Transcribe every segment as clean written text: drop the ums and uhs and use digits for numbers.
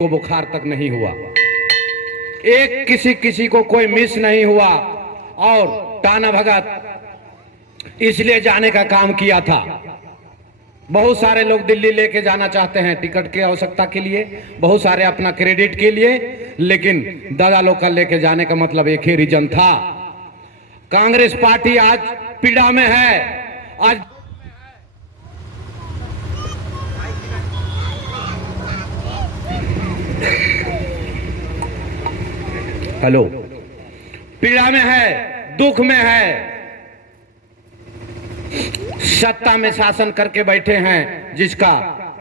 को बुखार तक नहीं हुआ, एक किसी को कोई मिस नहीं हुआ। और टाना भगत इसलिए जाने का काम किया था। बहुत सारे लोग दिल्ली लेके जाना चाहते हैं टिकट की आवश्यकता के लिए, बहुत सारे अपना क्रेडिट के लिए, लेकिन दादा लोग का लेके जाने का मतलब एक ही रीजन था। कांग्रेस पार्टी आज पीड़ा में है। आज हेलो, पीड़ा में है, दुख में है, सत्ता में शासन करके बैठे हैं, जिसका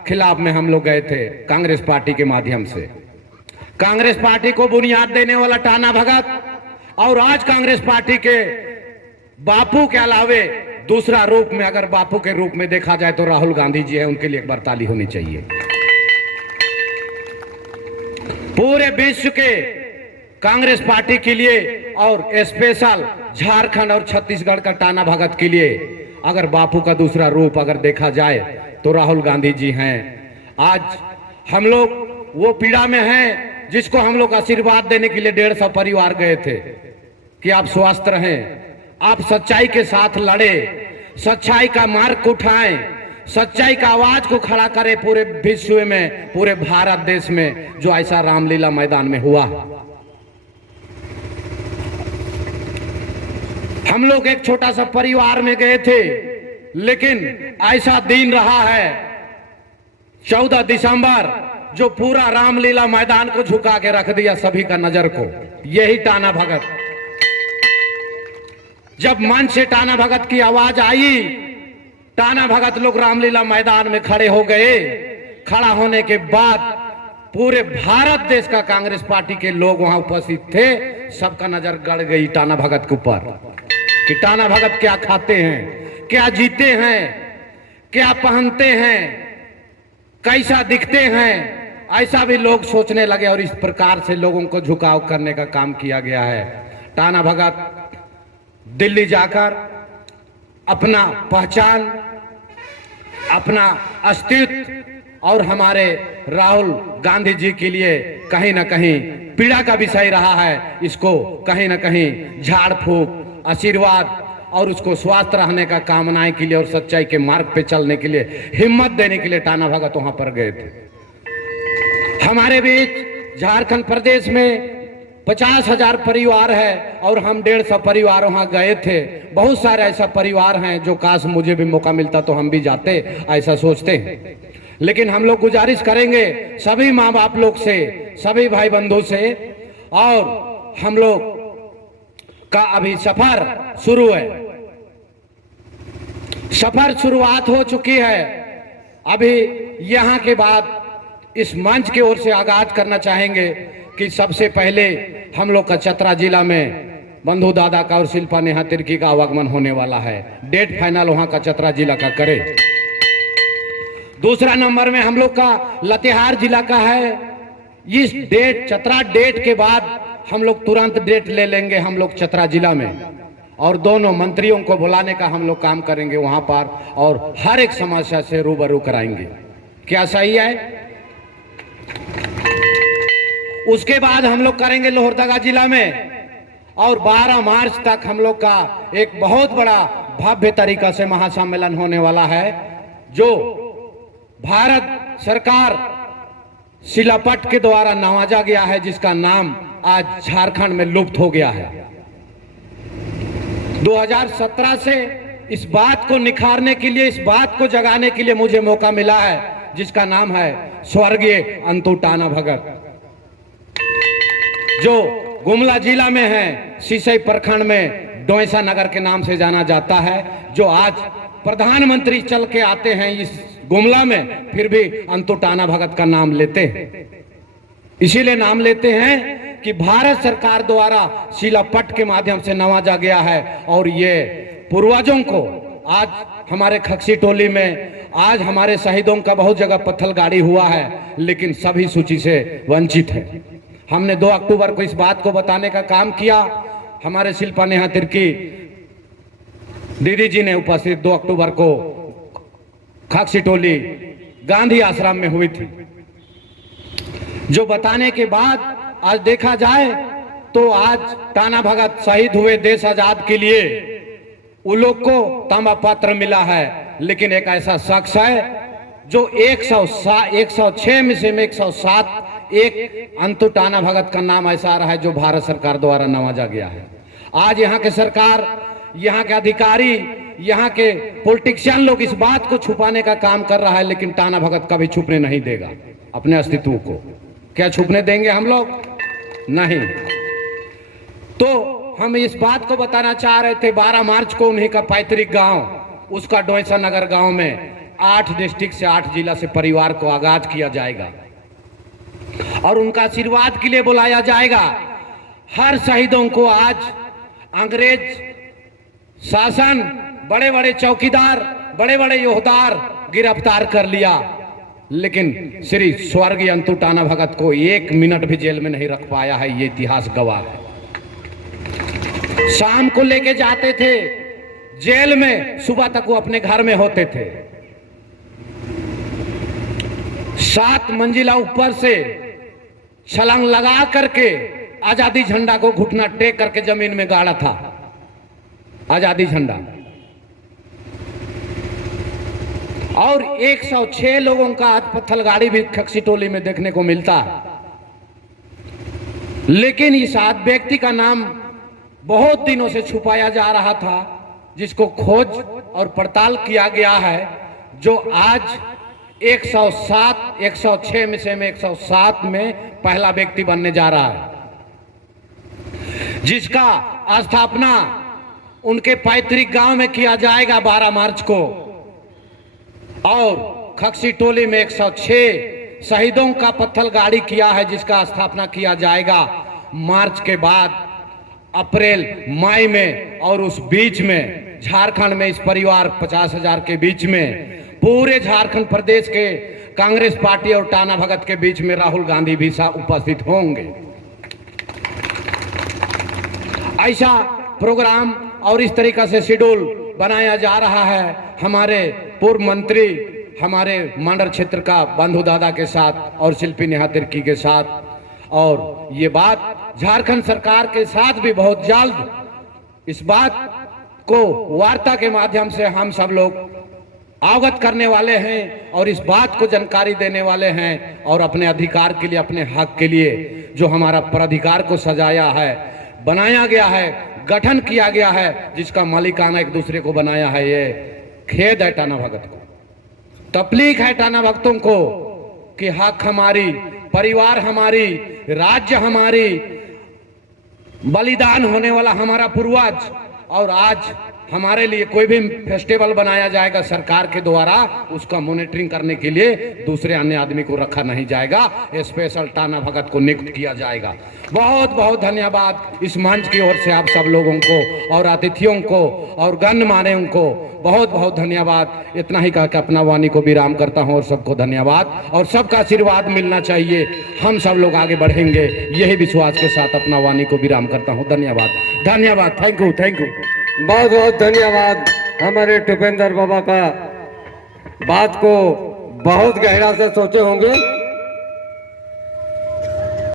खिलाफ में हम लोग गए थे कांग्रेस पार्टी के माध्यम से। कांग्रेस पार्टी को बुनियाद देने वाला टाना भगत, और आज कांग्रेस पार्टी के बापू के अलावे दूसरा रूप में अगर बापू के रूप में देखा जाए तो राहुल गांधी जी है। उनके लिए एक बार ताली होनी चाहिए। पूरे विश्व के कांग्रेस पार्टी के लिए और स्पेशल झारखंड और छत्तीसगढ़ का टाना भगत के लिए अगर बापू का दूसरा रूप अगर देखा जाए तो राहुल गांधी जी हैं। आज हम लोग वो पीड़ा में हैं जिसको हम लोग आशीर्वाद देने के लिए 150 परिवार गए थे कि आप स्वस्थ रहें, आप सच्चाई के साथ लड़े, सच्चाई का मार्ग उठाएं, सच्चाई का आवाज को खड़ा करें पूरे विश्व में, पूरे भारत देश में, जो ऐसा रामलीला मैदान में हुआ। हम लोग एक छोटा सा परिवार में गए थे, लेकिन ऐसा दिन रहा है 14 दिसंबर जो पूरा रामलीला मैदान को झुका के रख दिया सभी का नजर को। यही टाना भगत, जब मंच से टाना भगत की आवाज आई, टाना भगत लोग रामलीला मैदान में खड़े हो गए। खड़ा होने के बाद पूरे भारत देश का कांग्रेस पार्टी के लोग वहां उपस्थित थे, सबका नजर गड़ गई टाना भगत के ऊपर कि टाना भगत क्या खाते हैं, क्या जीते हैं, क्या पहनते हैं, कैसा दिखते हैं। ऐसा भी लोग सोचने लगे और इस प्रकार से लोगों को झुकाव करने का काम किया गया है। टाना भगत दिल्ली जाकर अपना पहचान, अपना अस्तित्व और हमारे राहुल गांधी जी के लिए कहीं ना कहीं पीड़ा का विषय रहा है। इसको कहीं ना कहीं झाड़ फूक, आशीर्वाद और उसको स्वस्थ रहने का कामनाएं के लिए और सच्चाई के मार्ग पे चलने के लिए हिम्मत देने के लिए टाना भगत वहां पर गए थे। हमारे बीच झारखंड प्रदेश में 50,000 परिवार है और हम 150 परिवार वहां गए थे। बहुत सारे ऐसा परिवार हैं जो काश मुझे भी मौका मिलता तो हम भी जाते, ऐसा सोचते हैं। लेकिन हम लोग गुजारिश करेंगे सभी माँ बाप लोग से, सभी भाई बंधु से, और हम लोग का अभी सफर शुरू है, सफर शुरुआत हो चुकी है। अभी यहाँ के बाद इस मंच की ओर से आगाज करना चाहेंगे कि सबसे पहले हम लोग का चतरा जिला में बंधु दादा का और शिल्पा नेहा तिर्की का आवागमन होने वाला है। डेट फाइनल वहां का चतरा जिला का करे। दूसरा नंबर में हम लोग का लातेहार जिला का है। इस डेट चतरा डेट के बाद हम लोग तुरंत डेट ले लेंगे हम लोग चतरा जिला में, और दोनों मंत्रियों को बुलाने का हम लोग काम करेंगे वहां पर और हर एक समस्या से रूबरू कराएंगे। क्या सही है? उसके बाद हम लोग करेंगे लोहरदगा जिला में, और 12 मार्च तक हम लोग का एक बहुत बड़ा भव्य तरीका से महासम्मेलन होने वाला है, जो भारत सरकार शिलापट के द्वारा नवाजा गया है, जिसका नाम आज झारखंड में लुप्त हो गया है। 2017 से इस बात को निखारने के लिए, इस बात को जगाने के लिए मुझे मौका मिला है, जिसका नाम है स्वर्गीय अंतु टाना भगत, जो गुमला जिला में है, सिसई प्रखंड में डोईसा नगर के नाम से जाना जाता है। जो आज प्रधानमंत्री चल के आते हैं इस गुमला में, फिर भी अंतु टाना भगत का नाम लेते हैं। इसीलिए नाम लेते हैं कि भारत सरकार द्वारा शिलापट के माध्यम से नवाजा गया है, और ये पूर्वजों को आज हमारे खक्सी टोली में आज हमारे शहीदों का बहुत जगह पत्थल गाड़ी हुआ है, लेकिन सभी सूची से वंचित है। हमने 2 अक्टूबर को इस बात को बताने का काम किया। हमारे शिल्पा नेहा तिर्की दीदी जी ने उपस्थित 2 अक्टूबर को खक्सी टोली गांधी आश्रम में हुई थी। जो बताने के बाद आज देखा जाए तो आज टाना भगत शहीद हुए देश आजाद के लिए, उन लोग को तांबा पत्र मिला है। लेकिन एक ऐसा शख्स है जो 106 में से 107 एक अंतु टाना भगत का नाम ऐसा आ रहा है जो भारत सरकार द्वारा नवाजा गया है। आज यहाँ के सरकार, यहाँ के अधिकारी, यहाँ के पॉलिटिशियन लोग इस बात को छुपाने का काम कर रहा है, लेकिन टाना भगत कभी छुपने नहीं देगा अपने अस्तित्व को। क्या छुपने देंगे हम लोग? नहीं। तो हम इस बात को बताना चाह रहे थे, 12 मार्च को उन्हीं का पैतृक गांव, उसका डोईसा नगर गांव में 8 डिस्ट्रिक्ट से 8 जिला से परिवार को आगाज किया जाएगा और उनका आशीर्वाद के लिए बुलाया जाएगा। हर शहीदों को आज अंग्रेज शासन, बड़े बड़े चौकीदार, बड़े बड़े योद्धार गिरफ्तार कर लिया, लेकिन श्री स्वर्गीय अंतु टाना भगत को 1 मिनट भी जेल में नहीं रख पाया है। ये इतिहास गवाह है। शाम को लेके जाते थे जेल में, सुबह तक वो अपने घर में होते थे। 7 मंजिला ऊपर से छलांग लगा करके आजादी झंडा को घुटना टेक करके जमीन में गाड़ा था। आजादी झंडा। और 106 लोगों का आज पत्थर गाड़ी भी खक्सी टोली में देखने को मिलता है। लेकिन इस व्यक्ति का नाम बहुत दिनों से छुपाया जा रहा था, जिसको खोज और पड़ताल किया गया है, जो आज 106 में से 107 में पहला व्यक्ति बनने जा रहा है, जिसका स्थापना उनके पैतृक गांव में किया जाएगा 12 मार्च को। और खक्सी टोली में 106 शहीदों का पत्थर गाड़ी किया है, जिसका स्थापना किया जाएगा मार्च के बाद अप्रैल मई में। और उस बीच में झारखंड में इस परिवार 50,000 के बीच में, पूरे झारखंड प्रदेश के कांग्रेस पार्टी और टाना भगत के बीच में राहुल गांधी भी उपस्थित होंगे। ऐसा प्रोग्राम और इस तरीका से शेड्यूल बनाया जा रहा है हमारे पूर्व मंत्री, हमारे मंडल क्षेत्र का बंधु दादा के साथ और शिल्पी नेहा तिर्की के साथ। और ये बात झारखंड सरकार के साथ भी बहुत जल्द इस बात को वार्ता के माध्यम से हम सब लोग अवगत करने वाले हैं और इस बात को जानकारी देने वाले हैं। और अपने अधिकार के लिए, अपने हक के लिए जो हमारा प्राधिकार को सजाया है, बनाया गया है, गठन किया गया है, जिसका मालिकाना एक दूसरे को बनाया है, ये खेद है टाना भगत को, तकलीफ है टाना भगतों को कि हक हमारी, परिवार हमारी, राज्य हमारी, बलिदान होने वाला हमारा पूर्वज। और आज हमारे लिए कोई भी फेस्टिवल बनाया जाएगा सरकार के द्वारा, उसका मॉनिटरिंग करने के लिए दूसरे अन्य आदमी को रखा नहीं जाएगा, स्पेशल टाना भगत को नियुक्त किया जाएगा। बहुत बहुत धन्यवाद इस मंच की ओर से आप सब लोगों को और अतिथियों को और गणमान्यों को बहुत बहुत धन्यवाद। इतना ही कह के अपना वाणी को विराम करता हूं और सबको धन्यवाद और सबका आशीर्वाद मिलना चाहिए। हम सब लोग आगे बढ़ेंगे, यही विश्वास के साथ अपना वाणी को विराम करता हूं। धन्यवाद, धन्यवाद, थैंक यू, थैंक यू। बहुत बहुत धन्यवाद। हमारे टुपेंद्र बाबा का बात को बहुत गहरा से सोचे होंगे।